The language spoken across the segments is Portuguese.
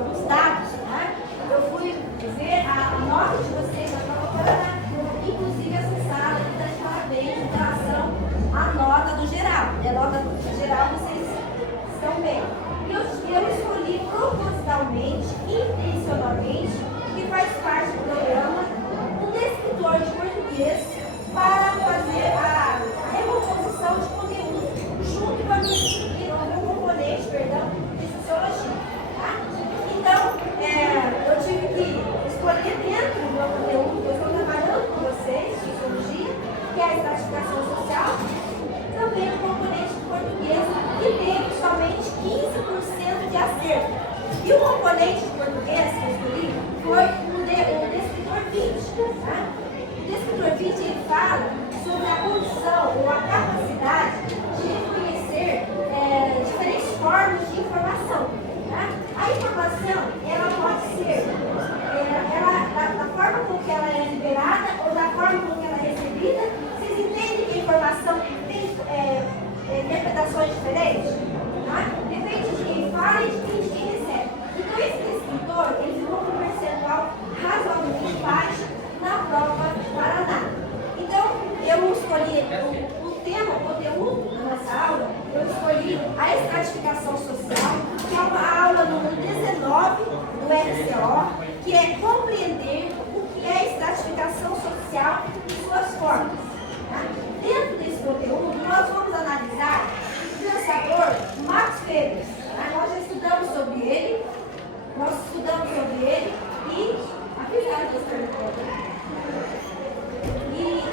alguns dados, né? Eu fui ver a nota de vocês na prova Paraná, inclusive acessada, e está de parabéns em relação à nota do geral. A nota geral vocês estão bem. Eu escolhi propositalmente, intencionalmente, que faz parte do programa, um descritor de português para fazer a recomposição de conteúdo junto com a minha disciplina, o meu componente, de sociologia. Tá? Então, eu tive que escolher dentro do meu conteúdo, eu estou trabalhando com vocês, sociologia, que é a estratificação social, também o componente de português, que teve somente 15% de acerto. E o componente de português que eu escolhi foi o descritor 20. Tá? O descritor 20 ele fala sobre a condição ou a capacidade de reconhecer diferentes formas de informação. Tá? A informação ela pode ser da forma com que ela é liberada ou da forma com que ela é recebida. Vocês entendem que a informação tem interpretações diferentes? Tá? Depende de quem fala e de quem recebe. Então esse descritor ele ficou com um percentual razoavelmente baixo na prova Paraná. Então eu escolhi o tema, o conteúdo da nossa aula, eu escolhi a estratificação social, que é uma aula número 19 do RCO, que é compreender o que é a estratificação social e suas formas. Tá? Dentro desse conteúdo, nós vamos analisar o pensador Max Weber. Tá? Nós já estudamos sobre ele, e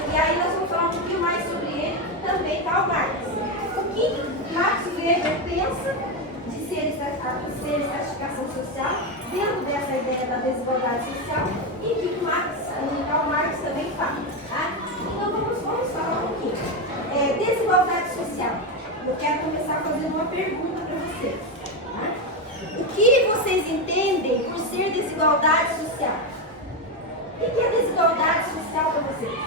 e aí nós vamos falar um pouquinho mais sobre ele também, Karl Marx. O que Max Weber pensa de ser estratificação social dentro dessa ideia da desigualdade social e o que Karl Marx também fala. Tá? Então vamos falar um pouquinho. Desigualdade social. Eu quero começar fazendo uma pergunta para vocês. Tá? O que vocês entendem por ser desigualdade social? O que é desigualdade social para vocês?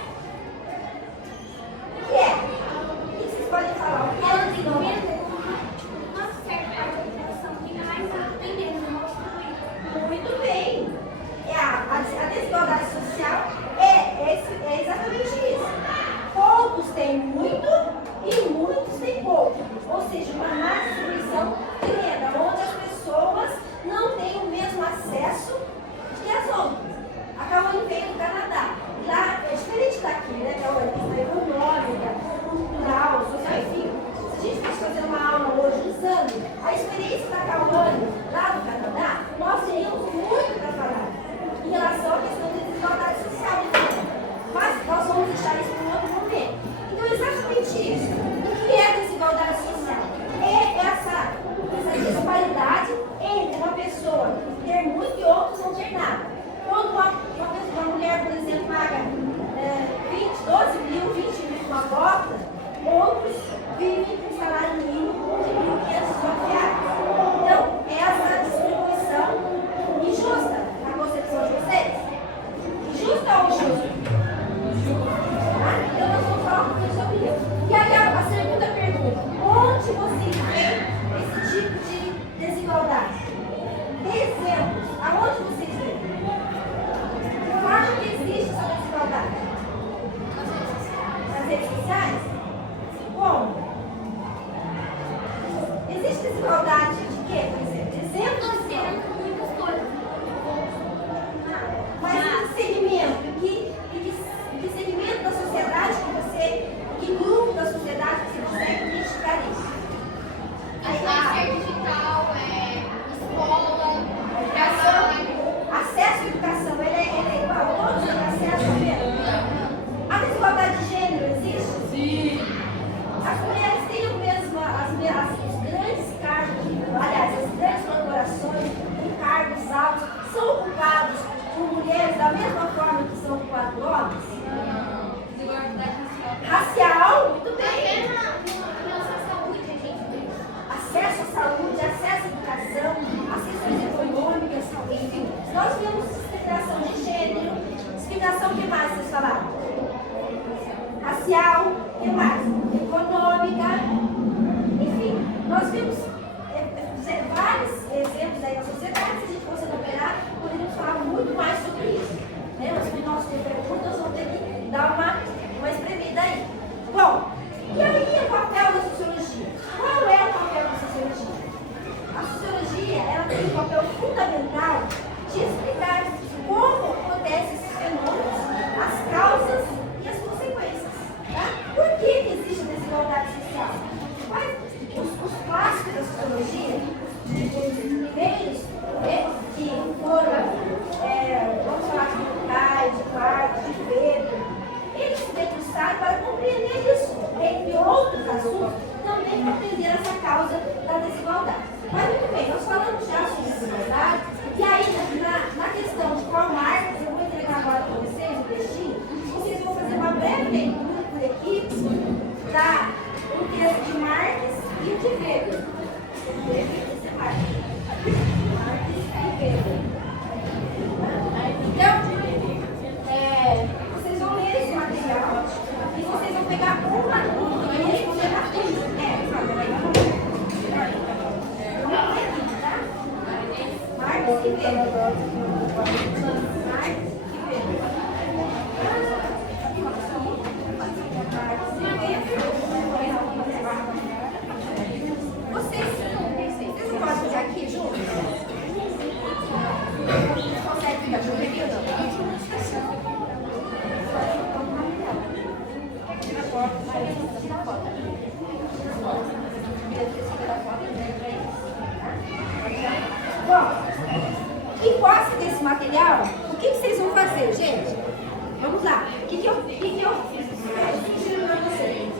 O que é? O que vocês podem falar? O que é desigualdade? Uma certa parte da população que mais tem menos. Muito bem. A desigualdade social é exatamente isso. Poucos têm muito e muitos têm pouco. Ou seja, uma má distribuição de renda, onde as pessoas não têm o mesmo acesso que as outras. A Caroline veio do Canadá. Lá é diferente da assuntos também para atender essa causa da desigualdade. Mas muito bem, nós falamos já sobre desigualdade, e aí na questão de qual Marx, eu vou entregar agora para vocês um textinho, vocês vão fazer uma breve leitura por equipe o texto de Marx e o de Weber. Marx e Weber. Então, vocês vão ler esse material e vocês vão pegar uma e responder na frente. Marx e Weber. Vocês não podem fazer aqui juntos? Vocês conseguem ficar juntos aqui ou não? Tira a foto. Bom, em posse desse material, o que vocês vão fazer, gente? Vamos lá. O que eu sugiro para vocês?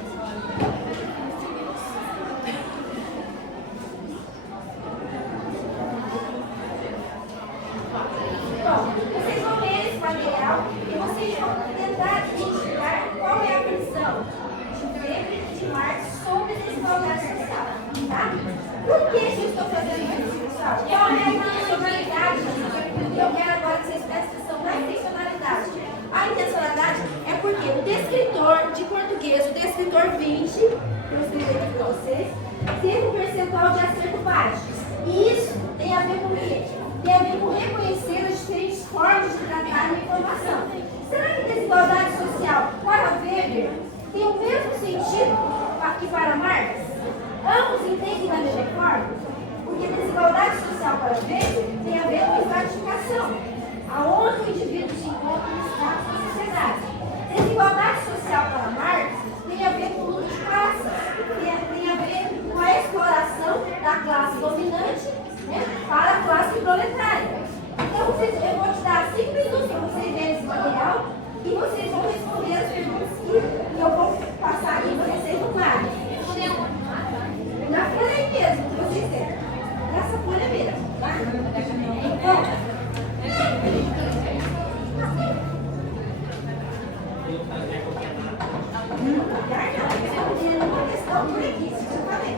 Bom, vocês vão ler esse material e vocês vão tentar identificar qual é a visão de Weber e de Marx sobre desigualdade social, tá? Por que eu estou fazendo isso, pessoal? Qual é a intencionalidade? Eu quero agora que vocês prestem atenção na intencionalidade. A intencionalidade é porque o descritor de português, o descritor 20, que eu escrevi aqui para vocês, teve um percentual de acerto baixo. E isso tem a ver com o quê? Tem a ver com reconhecer as diferentes formas de tratar a informação. Será que desigualdade social para Weber tem o mesmo sentido que para Marx? Ambos entendem da mesma forma? Porque desigualdade social para Weber tem a ver com estratificação, aonde o indivíduo se encontra no status da sociedade. Desigualdade social para Marx tem a ver com luta de classes, tem a ver com a exploração da classe dominante, né, para a classe proletária. Então, eu vou te dar 5 minutos para vocês verem esse material e vocês vão responder as perguntas que eu vou passar aqui para vocês no quadro. Na folha aí mesmo, que vocês têm. Nessa folha mesmo, tá? Bom, uma questão por aqui, isso eu falei.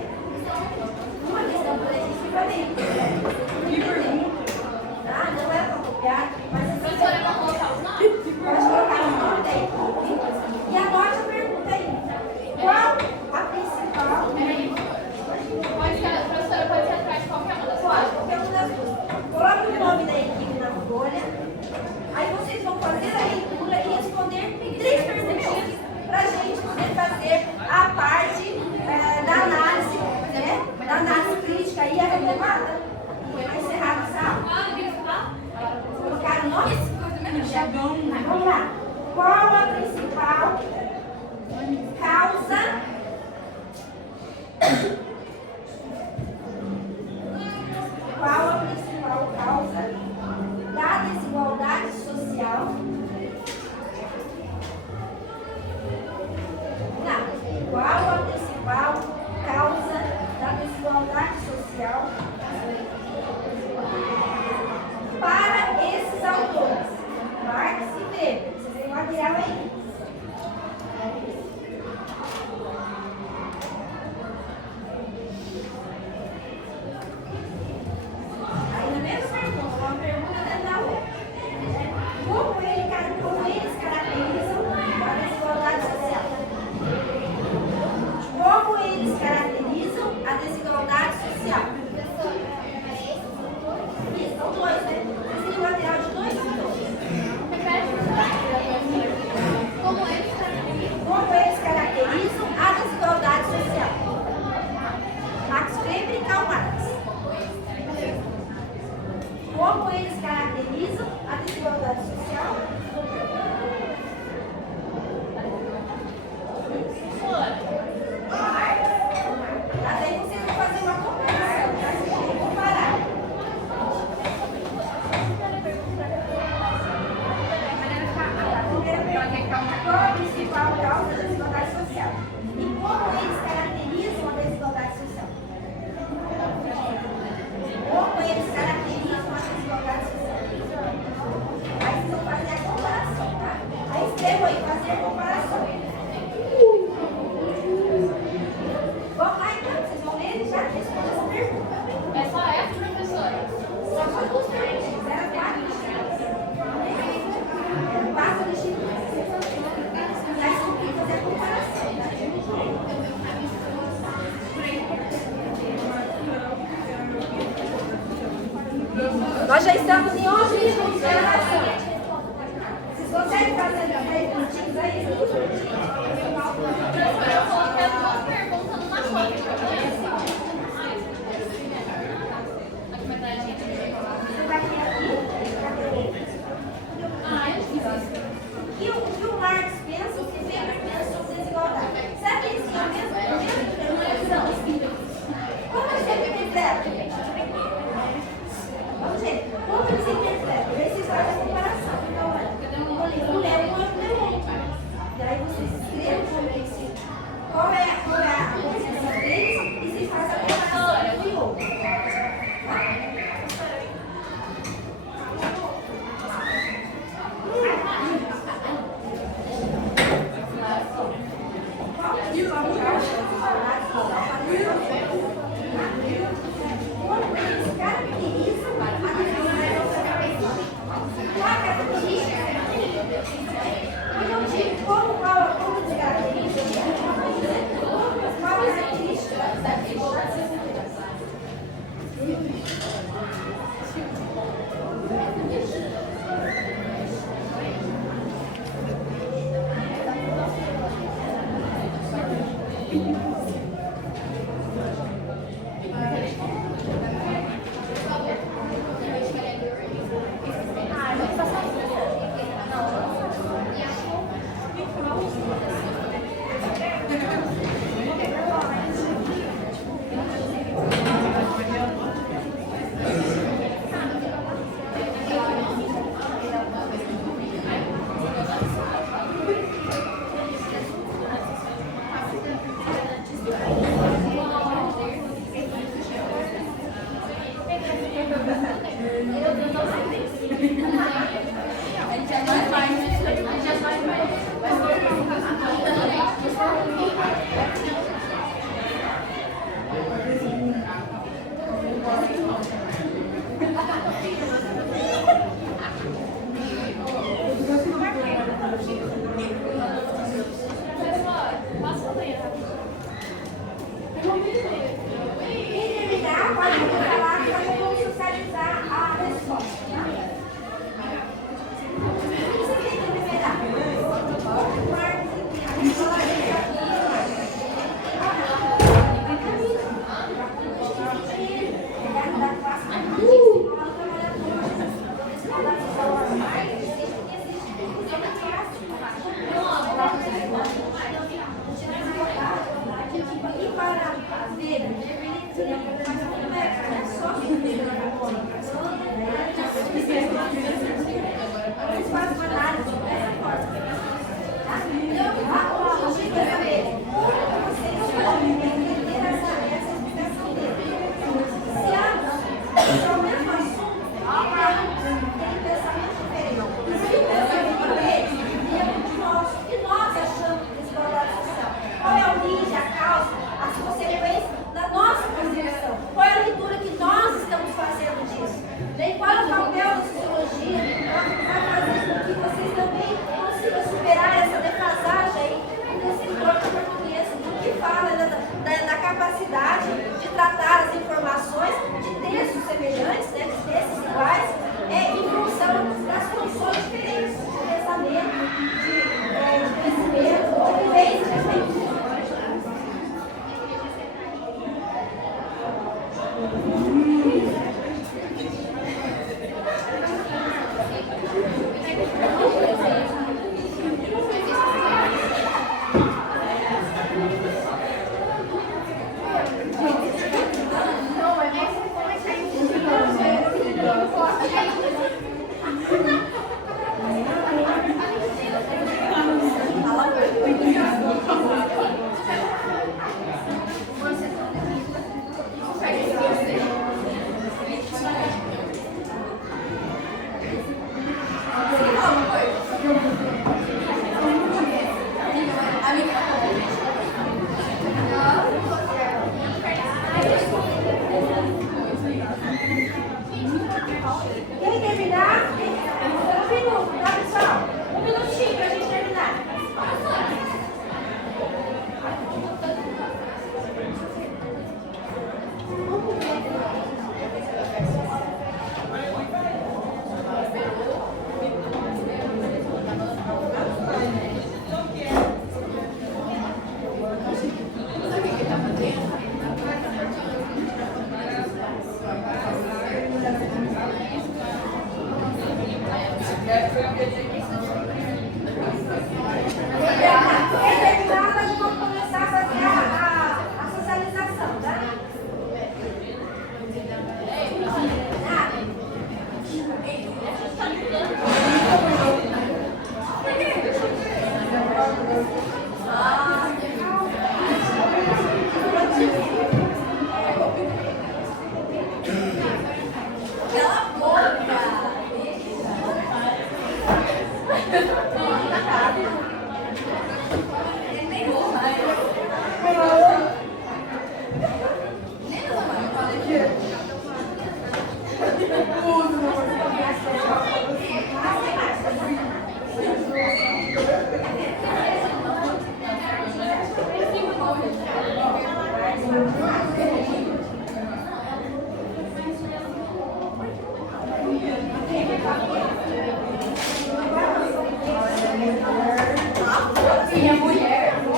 Uma questão por aqui, isso eu falei. Tá? Não é para copiar, mas assim você vai colocar os nomes? Pode colocar o nome daí. E anote a pergunta aí. Qual a principal? Professora, pode ser atrás de qualquer uma das Pode, qualquer uma das duas. Coloque o nome da equipe na folha. Aí vocês vão fazer a leitura e responder 3 perguntinhas para a gente poder fazer a parte da análise, né? Da análise crítica e a retomada. Vai encerrar a sala. Colocar o nome? Vamos lá. Qual a principal causa? Qual a principal causa da desigualdade social? Não. Qual a principal causa da desigualdade social para esses autores? Marx e Weber. Vocês têm material aí. Nós já estamos em 11 minutos de gravação. Vocês conseguem fazer 10 minutinhos aí? Eu coloquei duas perguntas na foto. E o Marx pensa, o que Weber pensa sobre desigualdade. Sabe que eles têm a mesma interpretação? Como você interpreta? Vamos ver. Como você interpreta? Vê se faz a comparação. Então, olha, um lê um, outro lê outro. E aí vocês escrevam como é esse. Qual é a consciência deles e se faz a comparação entre um e outro.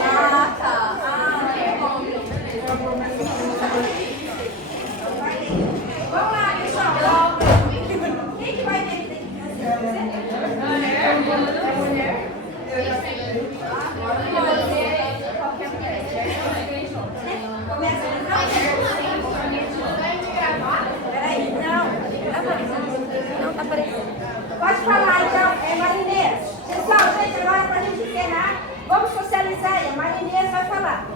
Ah, tá. Vamos lá, pessoal. Quem que vai ver que tem que fazer? Mulher. Começa Peraí, não tá aparecendo. Pode falar então, Marinês. Pessoal, gente, agora pra gente encerrar, vamos socializar aí. A Marinês vai falar.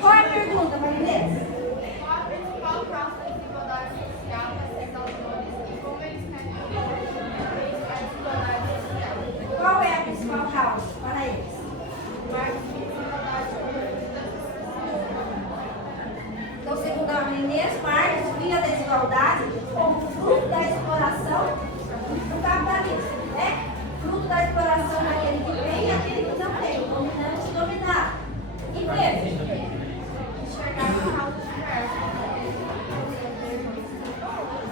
Qual é a pergunta, Marinês? Qual a principal causa da desigualdade social das autores e como eles medem a desigualdade social? Qual é a principal causa para eles? Então, segundo a Marinês, Marx via a desigualdade como fruto da exploração do capitalismo, né? Fruto da exploração daquele que tem e aquele que não tem, dominante e dominado. E Pedro?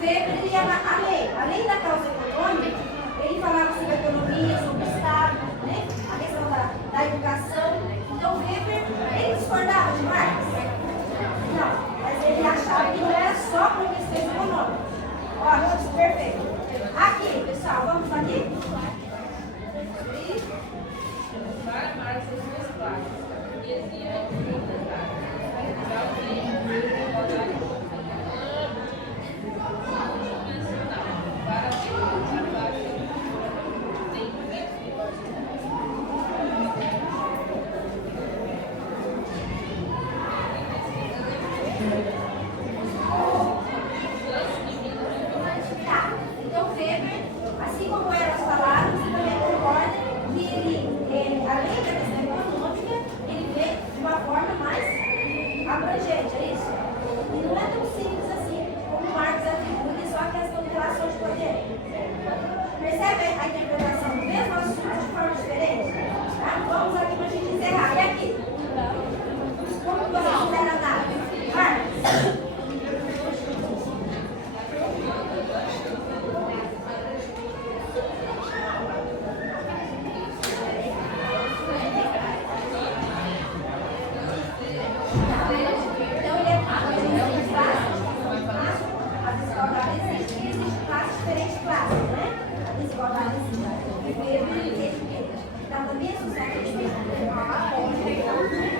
Weber ele ia além da causa econômica, ele falava sobre a economia, sobre o Estado, né? A questão da educação. Então Weber, ele discordava de Marx? Não, mas ele achava que não era só por questões econômicas. Ótimo, perfeito. Aqui, pessoal, vamos aqui? Para Marx, as duas classes, burguesia e proletário. Tá, então Weber, assim como eram as palavras, você também concorda que ele, além da questão econômica, ele vê de uma forma mais abrangente, é isso? E não é tão simples assim como Marx atribui só a questão de relação de poder. Percebe a interpretação do mesmo assunto de forma diferente? Tá? Vamos aqui para a gente encerrar. E aqui? Como vocês fizeram a análise? Marx?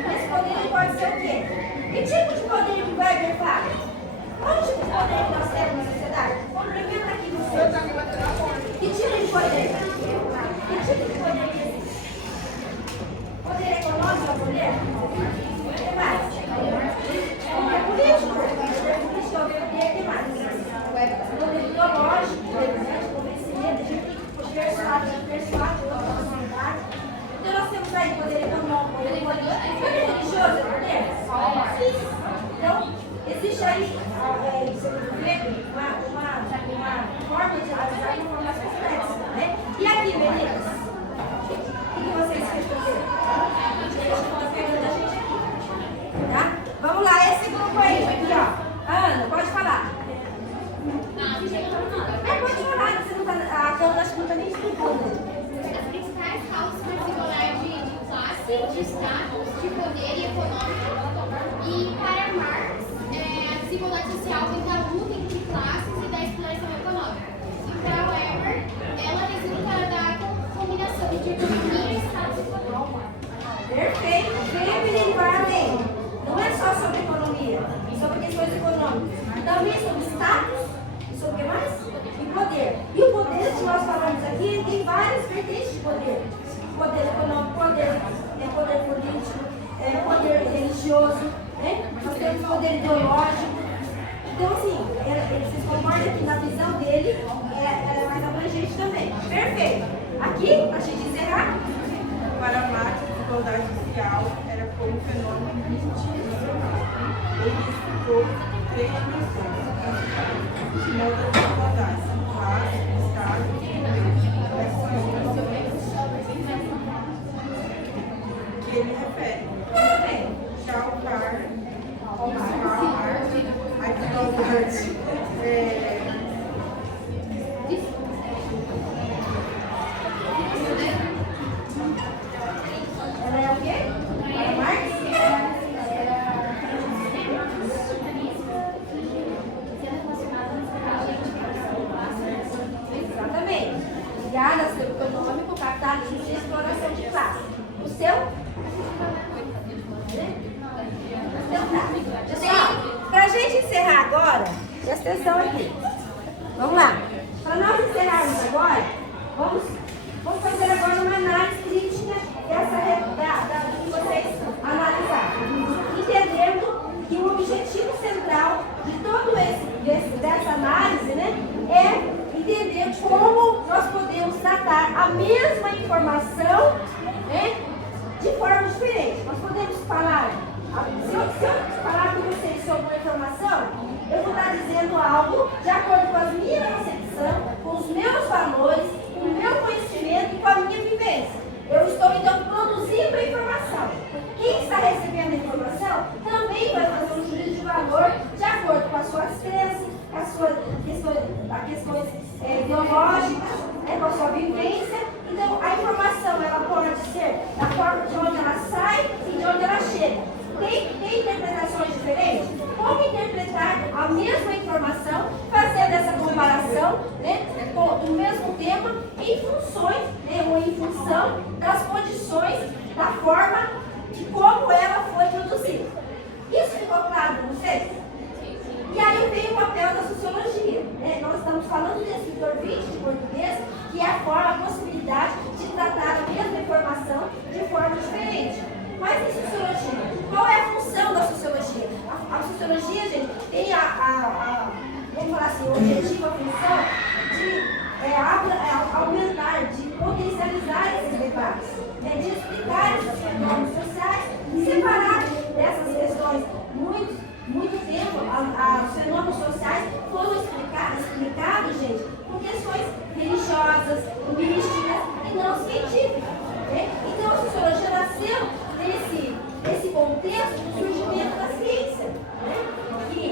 Esse poder pode ser o quê? Que tipo de poder que vai Weber fala? Qual tipo de poder que nós temos na sociedade? Complementa aqui você. Que tipo de poder? Que tipo de poder que existe? Poder econômico é poder? O que mais? Poder político. Poder político é o poder que mais? Poder ideológico, poder de convencimento, de persuade outra sociedade. Então nós temos aí poder econômico, poder político, poder religioso, é poder? Sim. Então, existe aí, segundo Weber, uma forma de analisar de uma forma mais complexa, né? E aqui, meninas? O que vocês respondem? Gente, estão pegando a gente aqui. Tá? Vamos lá, esse grupo aí, aqui, ó. Ana, pode falar. Pode falar, você não tá, a Câmara acho que não está nem explicando. As principais causas da desigualdade de classe, de status, de poder e econômico. E para Marx, a desigualdade social vem da luta entre classes e da exploração econômica. E para Weber, ela resulta da combinação de economia e status econômico. Perfeito. Weber ele vai além. Não é só sobre economia, sobre questões econômicas. Também sobre status e sobre o que mais? E poder. E o poder que nós falamos aqui tem várias vertentes de poder. Poder econômico, poder político, poder religioso, né? Nós temos poder ideológico. Então, assim, vocês concordam que na visão dele ela é mais abrangente também. Perfeito. Aqui, para a gente encerrar. Para Marx, a desigualdade social era como um fenômeno institucional. Ele explicou três dimensões. De modo a desigualdade, classe, estado e que ele refere. Já o Karl gente. Ela é o quê? Karl Marx? Exatamente. Ligada ao seu econômico, capitalismo e exploração de classe. O seu? Pessoal, para a gente encerrar agora, presta atenção aqui. Vamos lá. Para nós encerrarmos agora, vamos fazer agora uma análise crítica do que vocês analisaram. Entendendo que o objetivo central de todo dessa análise, né, é entender como nós podemos tratar a mesma informação, né, de forma diferente. Nós podemos falar, se eu falar com vocês sobre uma informação, eu vou estar dizendo algo de acordo com a minha concepção, com os meus valores, com o meu conhecimento e com a minha vivência. Eu estou então produzindo a informação. Quem está recebendo a informação também vai fazer um juízo de valor de acordo com as suas crenças, com as suas questões biológicas, com a sua vivência. Então, a informação ela pode ser da forma de onde ela sai e de onde ela chega. Tem interpretações diferentes? Como interpretar a mesma informação, fazendo essa comparação, né, do mesmo tema em funções, né, ou em função das condições, da forma de como ela foi produzida. Isso ficou claro para vocês? E aí vem o papel da sociologia. Né? Nós estamos falando do escritor 20 de português, que é a forma, a possibilidade de tratar a mesma informação de forma diferente. Mas em sociologia, qual é a função da sociologia? A sociologia, gente, tem vamos falar assim, o objetivo, a função de aumentar, de potencializar esses debates, né? De explicar esses fenômenos sociais e separar dessas questões muito tempo, os fenômenos sociais foram explicados, gente, por questões religiosas, místicas e não científicas. Né? Então a sociologia nasceu nesse contexto do surgimento da ciência. Né? Que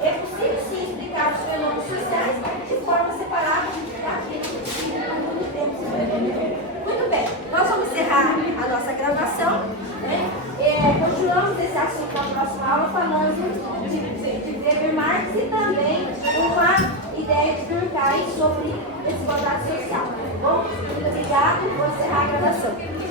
é possível sim explicar os fenômenos sociais de forma separada daqueles que há muito tempo se predominem. Muito bem, nós vamos encerrar a nossa gravação. Né? Continuamos esse assunto na próxima aula, falando de Weber Marx e também uma ideia de Durkheim sobre desigualdade social. Bom, muito obrigado, vou encerrar a gravação.